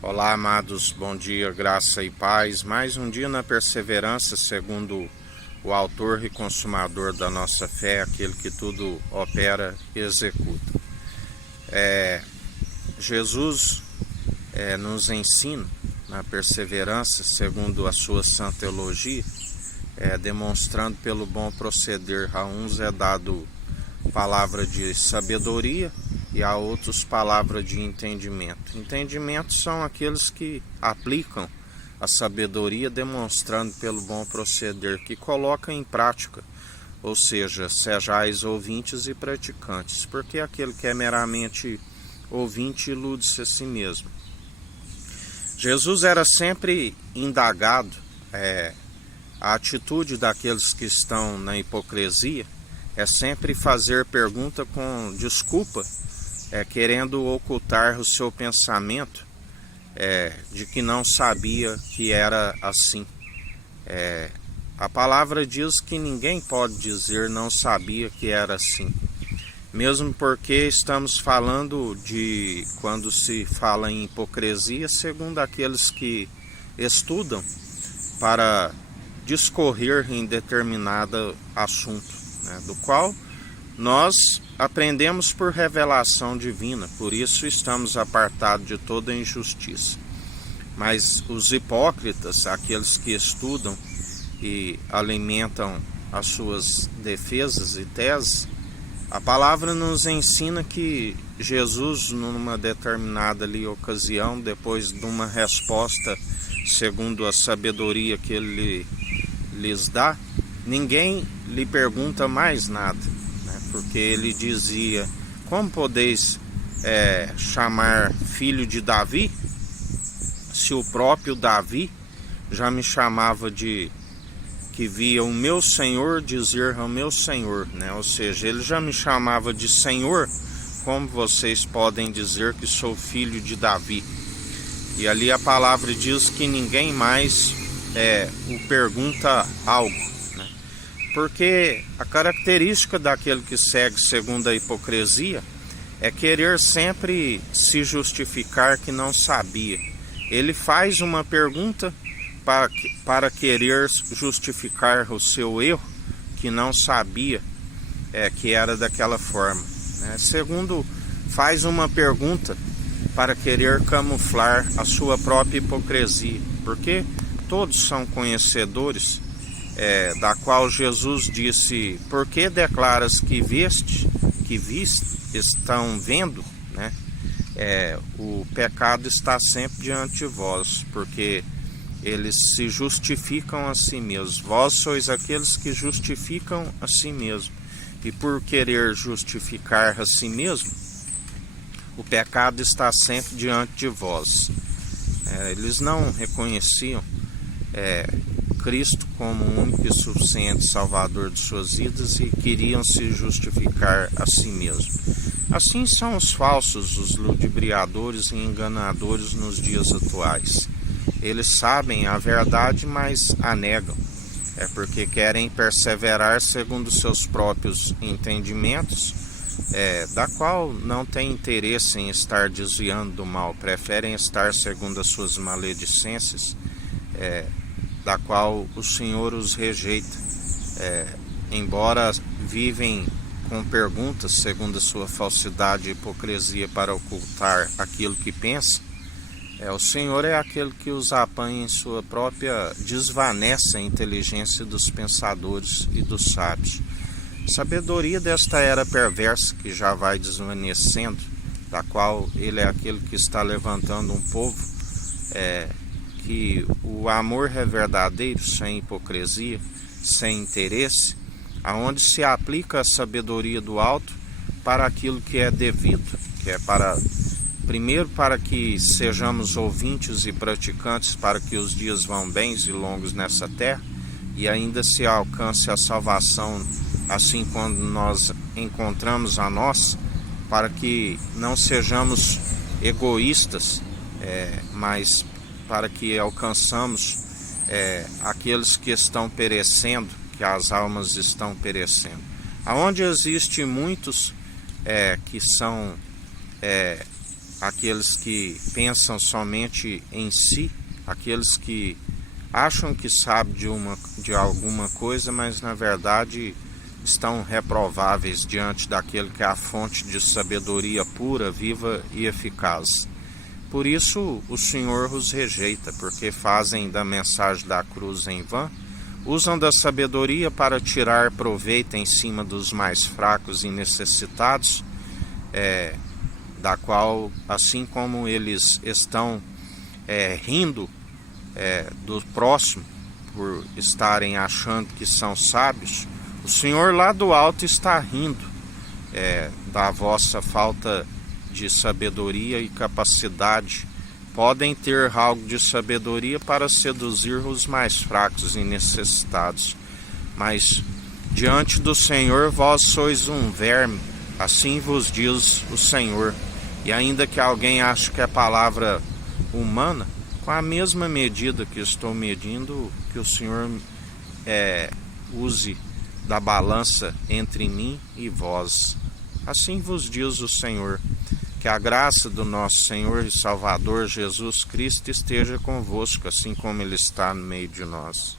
Olá, amados, bom dia, graça e paz. Mais um dia na perseverança, segundo o autor e consumador da nossa fé, aquele que tudo opera e executa. Jesus nos ensina na perseverança, segundo a sua santa elogia, demonstrando pelo bom proceder. A uns é dado palavra de sabedoria e a outros palavra de entendimento. Entendimento são aqueles que aplicam a sabedoria, demonstrando pelo bom proceder, que colocam em prática, ou seja, sejais ouvintes e praticantes, porque aquele que é meramente ouvinte ilude-se a si mesmo. Jesus era sempre indagado, a atitude daqueles que estão na hipocrisia é sempre fazer pergunta com desculpa, querendo ocultar o seu pensamento de que não sabia que era assim. A palavra diz que ninguém pode dizer não sabia que era assim, mesmo porque estamos falando de quando se fala em hipocrisia, segundo aqueles que estudam para discorrer em determinado assunto, do qual nós aprendemos por revelação divina, por isso estamos apartados de toda injustiça. Mas os hipócritas, aqueles que estudam e alimentam as suas defesas e teses, a palavra nos ensina que Jesus, numa determinada ocasião, depois de uma resposta segundo a sabedoria que ele lhes dá, ninguém lhe pergunta mais nada, porque ele dizia: como podeis chamar filho de Davi, se o próprio Davi já me chamava de que via o meu Senhor dizer ao meu Senhor, ou seja, ele já me chamava de Senhor, como vocês podem dizer que sou filho de Davi? E ali a palavra diz que ninguém mais o pergunta algo, porque a característica daquele que segue segundo a hipocrisia é querer sempre se justificar que não sabia. Ele faz uma pergunta para querer justificar o seu erro, que não sabia que era daquela forma. Segundo, faz uma pergunta para querer camuflar a sua própria hipocrisia, porque todos são conhecedores, da qual Jesus disse: por que declaras que viste, estão vendo? O pecado está sempre diante de vós, porque eles se justificam a si mesmos. Vós sois aqueles que justificam a si mesmos, e por querer justificar a si mesmo, o pecado está sempre diante de vós. Eles não reconheciam Cristo como o único e suficiente Salvador de suas vidas e queriam se justificar a si mesmo. Assim são os falsos, os ludibriadores e enganadores nos dias atuais. Eles sabem a verdade, mas a negam. Porque querem perseverar segundo seus próprios entendimentos, da qual não têm interesse em estar desviando do mal, preferem estar segundo as suas maledicências, da qual o Senhor os rejeita, embora vivem com perguntas segundo a sua falsidade e hipocrisia para ocultar aquilo que pensa. O Senhor é aquele que os apanha em sua própria, desvanece a inteligência dos pensadores e dos sábios. Sabedoria desta era perversa que já vai desvanecendo, da qual ele é aquele que está levantando um povo, que o amor é verdadeiro, sem hipocrisia, sem interesse, aonde se aplica a sabedoria do alto para aquilo que é devido, que é primeiro para que sejamos ouvintes e praticantes, para que os dias vão bens e longos nessa terra, e ainda se alcance a salvação, assim quando nós encontramos a nós, para que não sejamos egoístas, mas para que alcançamos aqueles que estão perecendo, que as almas estão perecendo. Aonde existe muitos que são aqueles que pensam somente em si, aqueles que acham que sabem de alguma coisa, mas na verdade estão reprováveis diante daquele que é a fonte de sabedoria pura, viva e eficaz. Por isso o Senhor os rejeita, porque fazem da mensagem da cruz em vão, usam da sabedoria para tirar proveito em cima dos mais fracos e necessitados, da qual, assim como eles estão rindo do próximo por estarem achando que são sábios, o Senhor lá do alto está rindo da vossa falta de sabedoria e capacidade. Podem ter algo de sabedoria para seduzir os mais fracos e necessitados, mas diante do Senhor vós sois um verme, assim vos diz o Senhor. E ainda que alguém ache que é palavra humana, com a mesma medida que estou medindo, que o Senhor use da balança entre mim e vós. Assim vos diz o Senhor. Que a graça do nosso Senhor e Salvador Jesus Cristo esteja convosco, assim como Ele está no meio de nós.